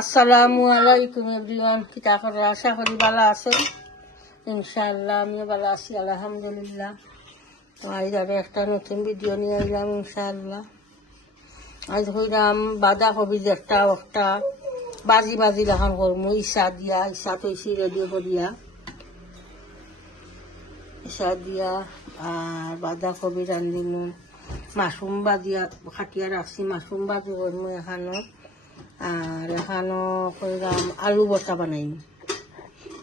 আসসালামু আলাইকুম এভরিওয়ান, কিতা করে আশা করি ভালো আছেন। ইনশাআল্লাহ আমিও ভালো আছি, আলহামদুলিল্লাহ। তো আজ আরো একটা নতুন ভিডিও নিয়ে এলাম ইনশাআল্লাহ। আজ হইলাম বাঁধাকপি একটা বাজি বাজি রাখান করমু ইসা তৈছি রেডি করিয়া ইসা দিয়া আর বাঁধাকপি রান্ধিমু, মাশরুম বাজিয়া খাটিয়া রাখছি, মাশরুম বাজি করমু এখানো। আর এখানো কইলাম আলু ভর্তা বানাইম,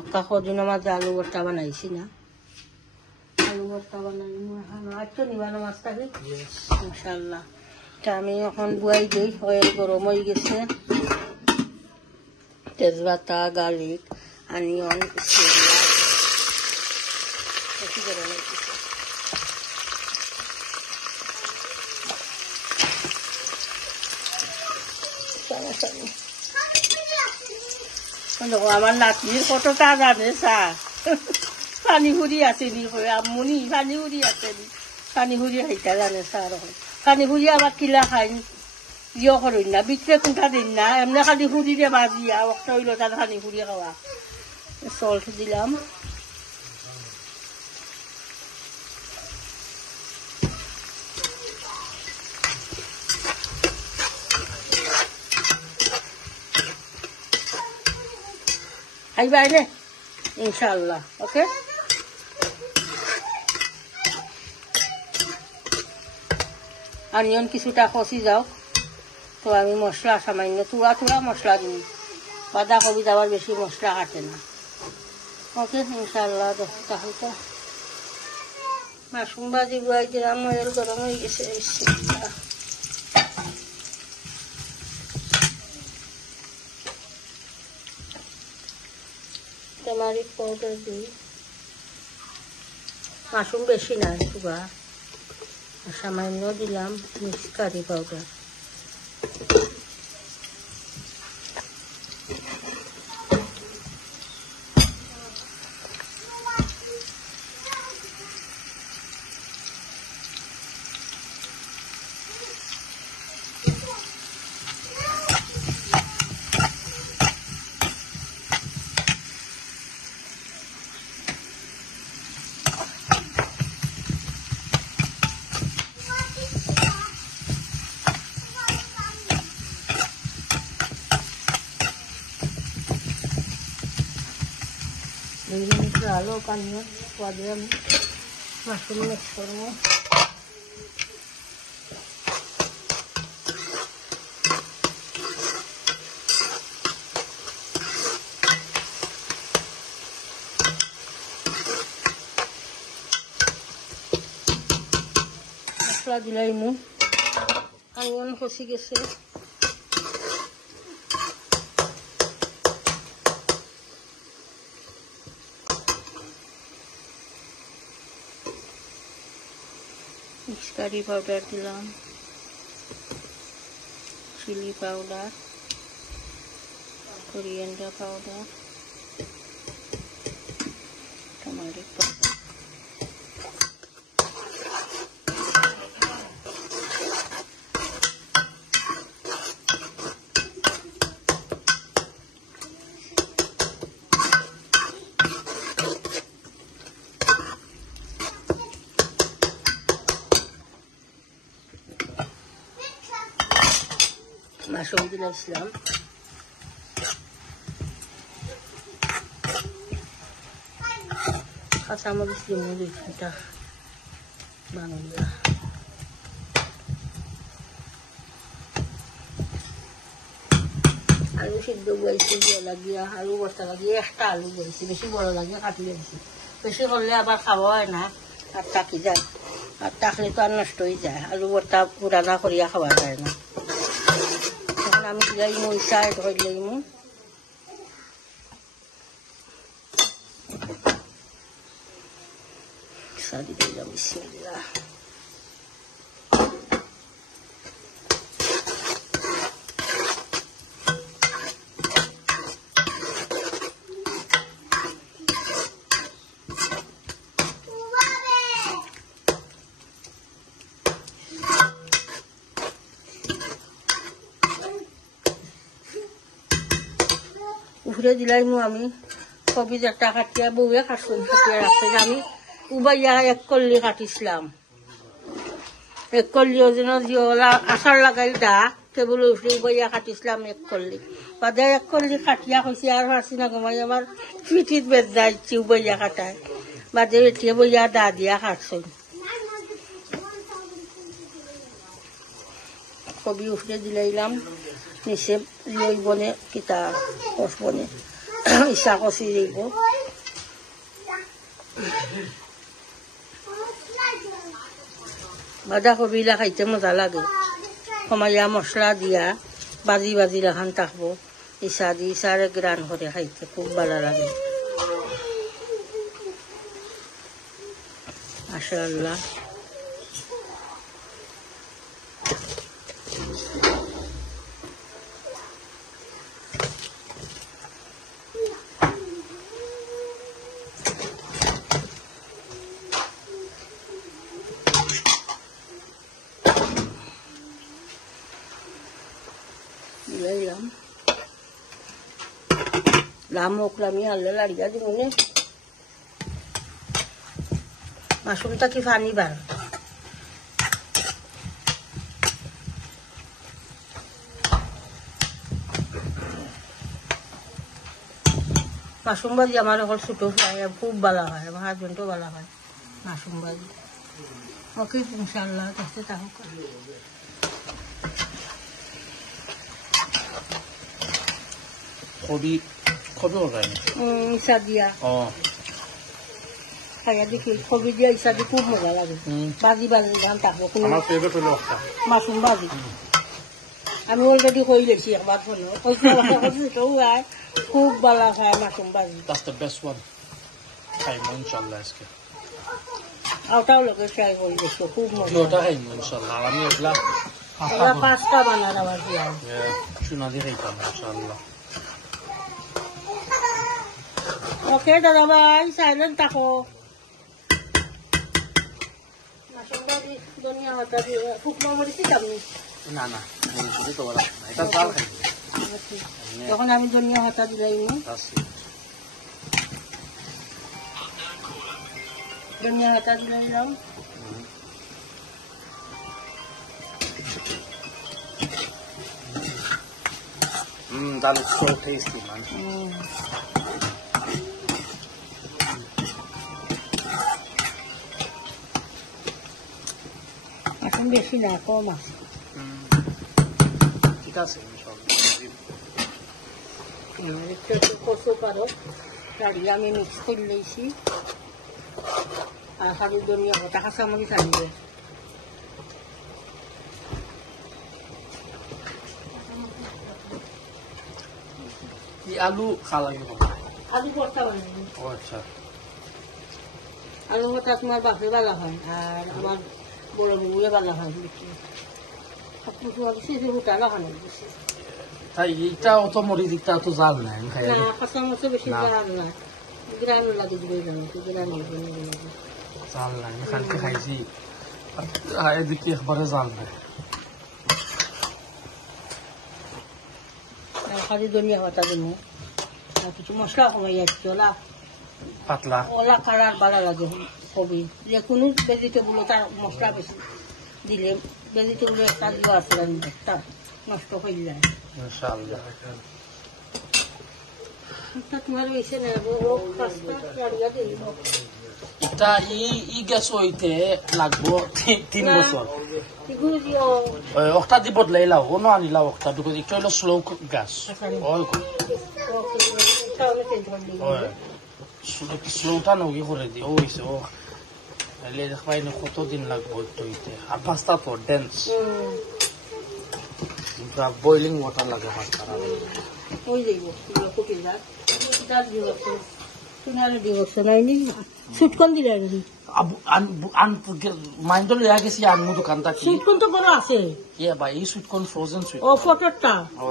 একটা কদিনের মাঝে আলু ভর্তা বানাইছি না, আলু ভর্তা বানাইম এখানো। আজকে নিবানো মাছটাকে ইনশাল্লাহ। তা আমি এখন বুয়াই দিই, অয়েল গরম হয়ে গেছে, তেজপাতা, গার্লিক, অনিয়ন, বেশি গরম হয়ে গেছে। আমার নাতির কত কাজ আনে চা পানি ফুরি আসেনি, আমনি পানি ফুরি আসেনি, পানি ফুরি হাইতা জানে চা রকম পানি ফুরি আবার কিলা খাই ইয়ে করেন না, বিক্রে কোনটা দিন না, এমনি খালি ফুরিরে বাজিয়া একটা হইল তার পানি ফুরি খাওয়া। সল্ট দিলাম, খাইবা নে ইনশাআল্লাহ। ওকে, অনিয়ন কিছুটা খসি যাও, তো আমি মশলা সামান্য তুরা মশলা দিই, বাঁধাকপি আবার বেশি মশলা কাটে না। ওকে ইনশাআল্লাহ। তাহলে মাশরুম ভাজি বুয়াই দিলাম, অয়েল গরম হয়ে গেছে। টার্মারিক পাউডার দিই, মাশরুম বেশি না একটুবা, সামান্য দিলাম মিক্স কারি পাউডার। আলো কানিয়ে পরে আমি মাশরুম মিক্স করবো। মশলা দিলাইমু, অনিয়ন খসি গেছে, মিক্স কারি পাউডার দিলাম, chilli powder, coriander powder, turmeric powder, mushroom দিলাম, কাঁচামরিচ দিব 2-3টা বানাইয়া। আলু সিদ্ধ বইছি দিয়ে লাগিয়া, আলু ভর্তা লাগিয়ে একটা আলু বইছি, বেশি বড় লাগিয়ে কাটি দিয়েছি, বেশি করলে আবার খাওয়া হয় না, আর থাকি যায়, আর থাকলে তো আর নষ্ট হয়ে যায়, আলু ভর্তা পুরানা করিয়া খাওয়া যায় না। এখন আমি দিলাইমু ইসা ধরলাইমু, ইসা দিলাম বিসমিল্লাহ। উফরে দিলাইমু আমি কবি একটা কাটিয়া বউয়ে কাটুন কাটিয়া রাখছে আমি উবাইয়া এক কল্লি কাটিছিলাম এক কল্লি ওজন জিওলা আচার লাগাই দা টেবুল উঠে উবাইয়া কাটিছিলাম এক কল্লি বাদে এক কল্লি কাটিয়া কইছে আর পারছি না ঘুমাই আমার পিঠিত বেদ যাইছি উবাইয়া কাটায় বাদে এটিয়ে বইয়া দা দিয়া কাটছেন কবি উঠে দিলাইলাম নিচে লই বনে কিতা কষ বনে ইচ্ছা কষি দিব বাঁধাকপিলা খাইতে মজা লাগে কমাইয়া মশলা দিয়া বাজি বাজি লাখান থাকবো ইচ্ছা দি ইচ্ছারে গ্রান করে খাইতে খুব ভালো লাগে মাশাআল্লাহ লামি আল্লাহ লাড়িয়া দিব নে মাশরুমটা কি পানি বার মাশরুম ভাজি আমার এখন ছোট ফ্রাই খুব ভালো হয় আমার হাজবেন্ডও ভালো হয় মাশরুম ভাজি ওকে ইনশাআল্লাহ দেখতে থাকুক কবি কবি ওরাই ইসা দিয়া খাইয়া দেখি কবি দিয়া ইসা দিয়ে খুব মজা লাগে বাজি বাজি গান থাকবো আমার ফেভারিট হলো মাশরুম বাজি আমি অলরেডি কই লেছি একবার ফোন খুব ভালো খায় মাশরুম বাজি That's the best one. খাইমু ইনশাআল্লাহ আজকে ওটাও লোকে ট্রাই করে দেখো খুব মজা ওটা খাইমু ইনশাআল্লাহ আর আমি এগুলা পাস্তা বানার আবার দিয়া চুনা দিয়ে খাইতাম ইনশাআল্লাহ ওকে দাদা ভাই সাইলেন্ট থাকো মাশরুম বাজি দুনিয়া হতা দিয়ে শুকনো মরিচি দামি না না শুধু তো বলা এটা জাল খাই তখন আমি দুনিয়া হতা দিলাইনি দুনিয়া হতা দিলাইলাম that looks so tasty man এখন বেশি না কম আছে ঠিক আছে ইনশাআল্লাহ একটু কষো পারো দাঁড়িয়ে আমি মিক্স করে লইছি আর খালি দুনিয়া হতা কাঁচামরিচ আনবে আলু খাওয়া লাগে আলু ভর্তা বানাবো ও আচ্ছা আলু ভর্তা তোমার বাপে ভালো হয় আর আমার বড় বউয়ে ভালো হয় বেশি সব কিছু বেশি ভুটা লাগানো বেশি তাই এইটা অত মরিচ দিকটা অত জাল নাই আমি খাই না কাঁচামরিচ বেশি জাল না গ্রাম লাগে দিবে জানো গ্রাম জাল নাই আমি কালকে খাইছি এদিকে একবারে জাল নাই খালি ধনিয়া পাতা দিব আর কিছু মশলা কমাই যাচ্ছি ওলা পাতলা ওলা কালার ভালো লাগে কবি যে কোনো ভেজিটেবল তার মশলা বেশি দিলে ভেজিটেবল একটা দিব আসলে একটা নষ্ট হয়ে যায় ইনশাআল্লাহ তোমার বেশি না পাঁচটা গাড়িয়া দিই এটা ই গ্যাস হইতে লাগবো 3 বছর ওটা দি বদলাই লাও অন্য আনি লাও ওটা বিকজ এটা হলো স্লো গ্যাস স্লোটা নগি করে দি ও হইছে ও এলে দেখাই না কতদিন লাগবো একটু হইতে আর পাস্তা তো ডেন্স বয়লিং ওয়াটার লাগে পাস্তা ওই যাইব কপি ডাল দিব তোমারে দিবস নাইনি সুটকন দিলে নাকি মাইন্ড লয়া গেছি আনমু দোকানটা কি সুটকন তো বড় আছে ইয়া ভাই এই সুটকন ফ্রোজেন সুইট ও ফটোটা ও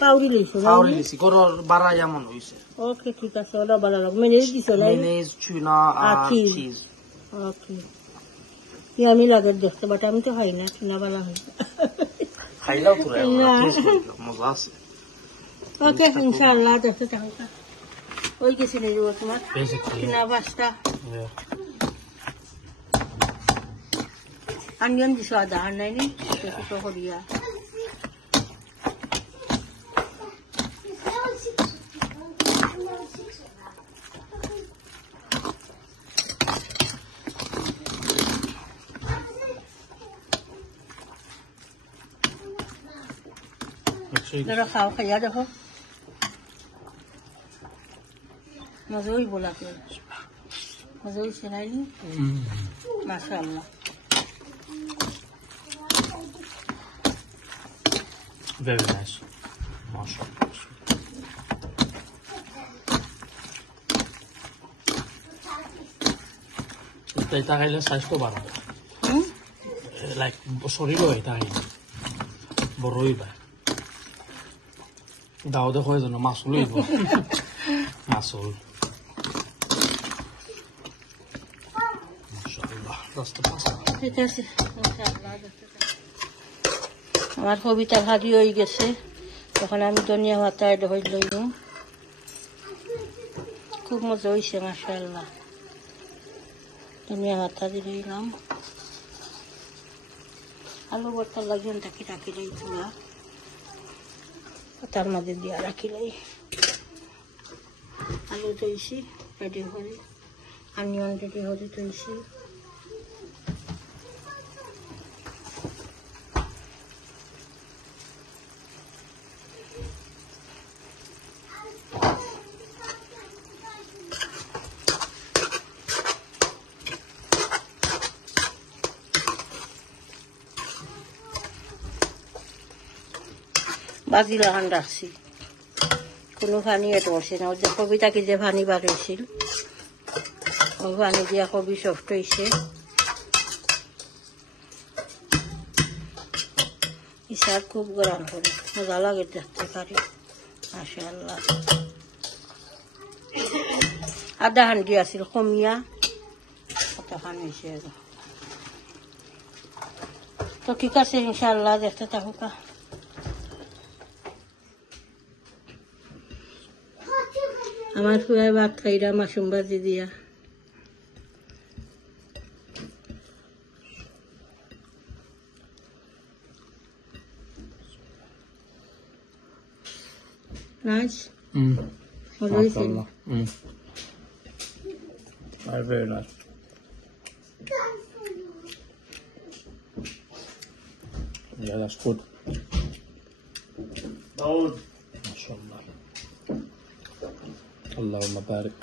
পাউরি লইছো পাউরি লিসি গরো বারা এমন হইছে ওকে ঠিক আছে ওটা ভালো লাগে মেনেজ দিছো না মেনেজ চুনা আর চিজ ওকে কি আমি লাগে দেখতে বাট আমি তো খাই না চুনা ভালো হয় খাইলাও পুরো মজা আছে ওকে ইনশাআল্লাহ দেখতে থাকো ওই কিছু নেই তোমার Basically. কিনা পাঁচটা Yeah. আনিয়ন দিছো আদা আর নাই নি কিছু করিয়া Actually, ধরো খাও খাইয়া দেখো মজা হইব লাগে মজা হয়েছে নাই নি মাশাআল্লাহ very nice. MashaAllah. এটা খাইলে স্বাস্থ্য ভালো লাইক শরীরও এটা খাইলে বড় হইবা দাও দেখো যেন মাছুল হইব মাছুল মাশাআল্লাহ দশটা পাঁচটা ঠিক আছে আমার কবিতা ভাজি হয়ে গেছে তখন আমি ধনিয়া পাতা এটা হয়ে লইল খুব মজা হয়েছে মাশাআল্লাহ ধনিয়া পাতা দিয়ে দিলাম আলু ভর্তা লাগিয়ে টাকি টাকি দিই তুলা তার মধ্যে দিয়ে রাখিলাই আলু তৈছি রেডি করি অনিয়ন রেডি করি তৈছি বাজি লাগান রাখছি কোনো পানি এত করছে না ওই যে কবিতাকে যে পানি বাড়িয়েছিল ওই পানি দিয়া কবি সফট হয়েছে ইসার খুব গরম করে মজা লাগে দেখতে পারি মাশাআল্লাহ আধা হান্ডি আছিল কমিয়া কতখান হয়েছে তো ঠিক আছে ইনশাআল্লাহ দেখতে থাকুকা আমার ফুয়াই ভাত খাইরা মাশরুম ভাজি দিয়া nice MashaAllah. Very nice. Yeah, that's good. MashaAllah. Allahumma barik.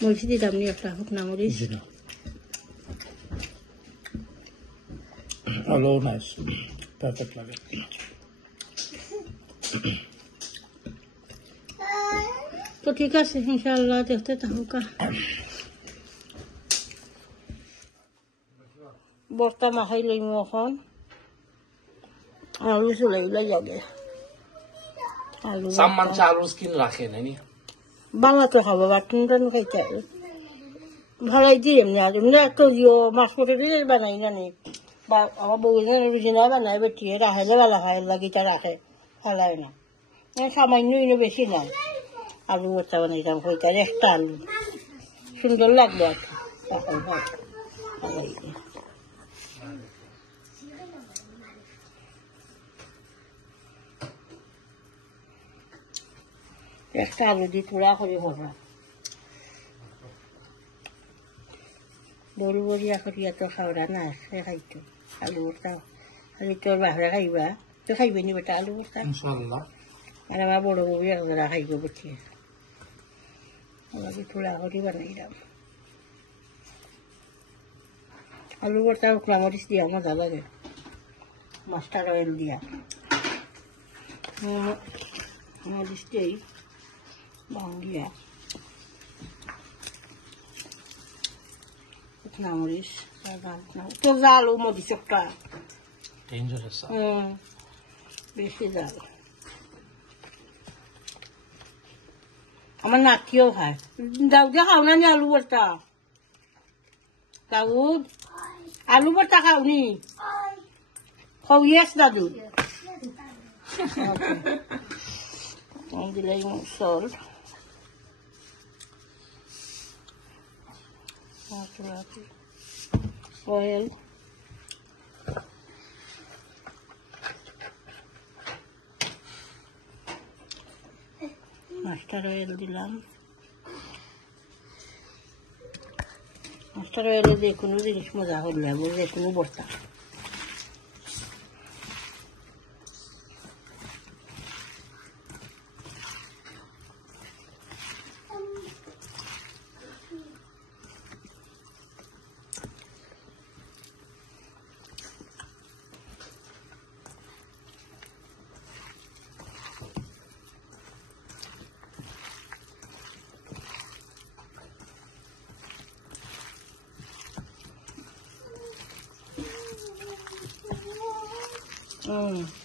মরিচ দিলাম নি একটা শুকনা মরিচ Hello, nice. Perfect লাগে তো ঠিক আছে ইনশাআল্লাহ দেখতে থাকুকা বস্তা মাখাই লইম এখন আলু চলাইলে যাবে আলু সামান চালু স্কিন রাখে নানি বাংলা তো খাবো বাটন টান খাইতে হবে ভালাই দিয়ে এমনি আর এমনি একটা দিও মাছ মতো দিয়ে বানাই জানি বা আমার বউ রুজিনা বানাই বেটিয়ে রাখাইলে বেলা খাই লাগিটা রাখে ফেলায় না সামান্য ইনো বেশি নাই আলু ভর্তা বানাইতাম হইতার একটা আলু সুন্দর লাগবে আর একটা আলু দিয়ে তুলা করে হবা বড়ি বড়িয়া করিয়া তো খাওয়া না সে খাইতো আলু ভর্তা খালি তোর বাহরা খাইবা তো খাইবে নি বেটা আলু ভর্তা ইনশাআল্লাহ আর আমার বড় বউ একজোড়া খাইব বেঠিয়ে আমাকে তুলা করি বানাইলাম আলু ভর্তা উখলা মরিচ দিয়া মজা লাগে মাস্টার অয়েল দিয়া মরিচ দিই বাঙ্গিয়া উখলা মরিচ তো জালও মরিচ একটা ডেঞ্জারাস বেশি জাল আমার নাতিও খায় দাও দিয়ে খাও না আলু ভর্তা দাউদ আলু ভর্তা খাওনি খাও ইয়েস দাদু দিলাই সল্ট oil, mustard oil দিলাম mustard oil দিয়ে কোনো জিনিস মজা হলে যে কোনো ভর্তা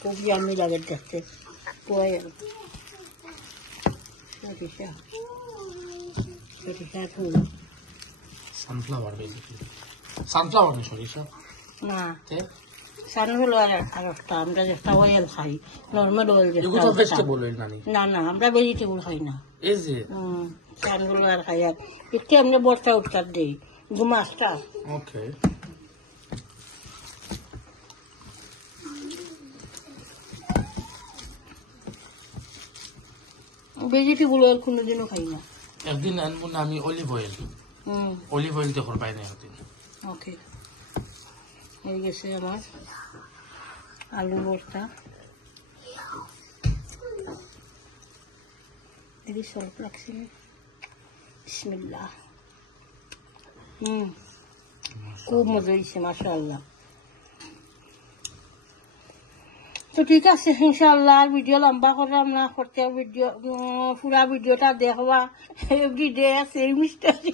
খুব ইয়ামি লাগে দেখতে সরিষা ফুল সানফ্লাওয়ার বেসিক্যালি সানফ্লাওয়ার না সরিষা না সানফ্লাওয়ার আর একটা আমরা যেটা অয়েল খাই নর্মাল অয়েল এগুলো ভেজিটেবল অয়েল না না আমরা ভেজিটেবল খাই না এই যে সানফ্লাওয়ার খাই আর একটু এমনি বর্তা উঠতার দেই গুমাসটা ওকে ভেজিটেবল অয়েল কোনোদিনও খাই না একদিন আনবো না আমি অলিভ অয়েল দিয়ে করবাই না একদিন ওকে হয়ে গেছে আমার আলু ভর্তা দিদি সল্প লাগছে বিসমিল্লাহ খুব মজা হয়েছে মাশাআল্লাহ তো ঠিক আছে ইনশাআল্লাহ ভিডিও লম্বা করলাম না করতে ভিডিও পুরা ভিডিওটা দেখবা এভরিডে সেম স্টোরি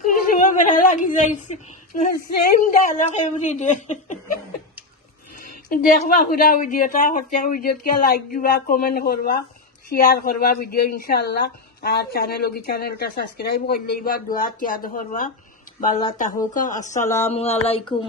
কোনো সময় বেড়া লাগি যাইছে সেম ডায়লগ এভরিডে দেখবা পুরা ভিডিওটা করতে ভিডিওকে লাইক দিবা কমেন্ট করবা শেয়ার করবা ভিডিও ইনশাআল্লাহ আর চ্যানেলটা সাবস্ক্রাইব করলেই বা দোয়া তিয়াদ করবা বাল্লা তাহুক আসসালামু আলাইকুম